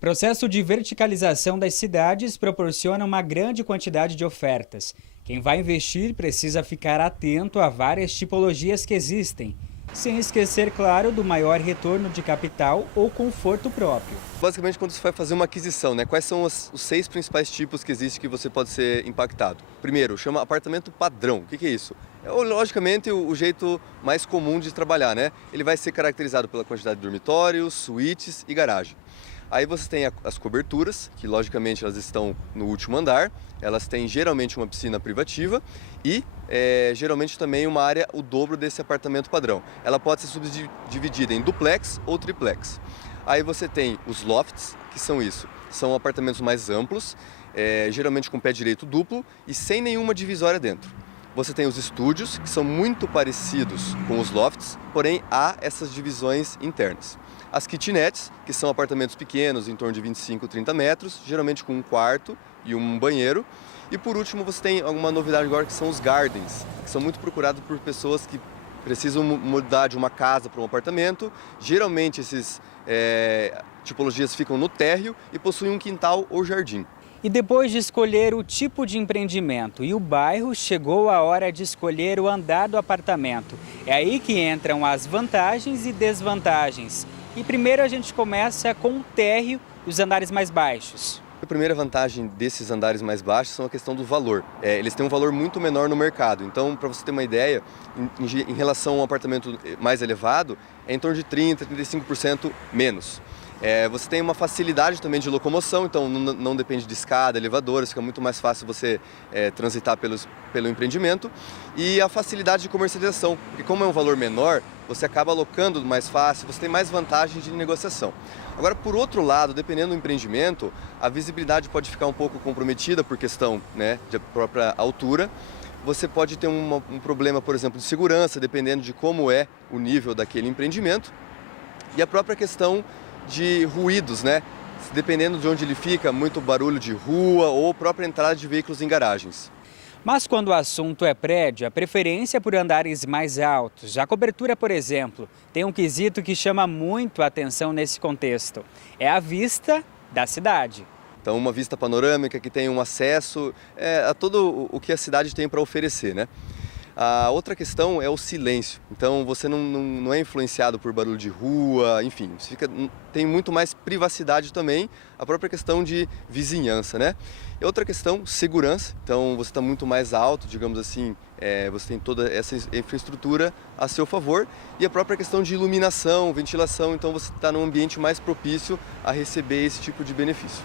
processo de verticalização das cidades proporciona uma grande quantidade de ofertas. Quem vai investir precisa ficar atento a várias tipologias que existem, sem esquecer, claro, do maior retorno de capital ou conforto próprio. Basicamente, quando você vai fazer uma aquisição, quais são os 6 principais tipos que existem que você pode ser impactado? Primeiro, chama apartamento padrão. O que é isso? É, logicamente, o jeito mais comum de trabalhar, Ele vai ser caracterizado pela quantidade de dormitórios, suítes e garagem. Aí você tem as coberturas, que logicamente elas estão no último andar, elas têm geralmente uma piscina privativa e geralmente também uma área o dobro desse apartamento padrão. Ela pode ser subdividida em duplex ou triplex. Aí você tem os lofts, que são isso, são apartamentos mais amplos, geralmente com pé direito duplo e sem nenhuma divisória dentro. Você tem os estúdios, que são muito parecidos com os lofts, porém há essas divisões internas. As kitnets, que são apartamentos pequenos, em torno de 25, 30 metros, geralmente com um quarto e um banheiro. E por último, você tem alguma novidade agora, que são os gardens, que são muito procurados por pessoas que precisam mudar de uma casa para um apartamento. Geralmente, essas tipologias ficam no térreo e possuem um quintal ou jardim. E depois de escolher o tipo de empreendimento e o bairro, chegou a hora de escolher o andar do apartamento. É aí que entram as vantagens e desvantagens. E primeiro a gente começa com o térreo e os andares mais baixos. A primeira vantagem desses andares mais baixos são a questão do valor. Eles têm um valor muito menor no mercado. Então, para você ter uma ideia, em relação a um apartamento mais elevado, é em torno de 30%, 35% menos. Você tem uma facilidade também de locomoção, então não depende de escada, elevadores, fica muito mais fácil você transitar pelo empreendimento. E a facilidade de comercialização, porque como é um valor menor, você acaba alocando mais fácil, você tem mais vantagem de negociação. Agora, por outro lado, dependendo do empreendimento, a visibilidade pode ficar um pouco comprometida por questão de própria altura. Você pode ter um problema, por exemplo, de segurança, dependendo de como é o nível daquele empreendimento. E a própria questão de ruídos, Dependendo de onde ele fica, muito barulho de rua ou própria entrada de veículos em garagens. Mas quando o assunto é prédio, a preferência é por andares mais altos. A cobertura, por exemplo, tem um quesito que chama muito a atenção nesse contexto. É a vista da cidade. Então, uma vista panorâmica que tem um acesso a todo o que a cidade tem para oferecer, A outra questão é o silêncio. Então, você não é influenciado por barulho de rua, enfim, você tem muito mais privacidade também, a própria questão de vizinhança, E outra questão, segurança. Então, você está muito mais alto, digamos assim, você tem toda essa infraestrutura a seu favor. E a própria questão de iluminação, ventilação, então você está num ambiente mais propício a receber esse tipo de benefício.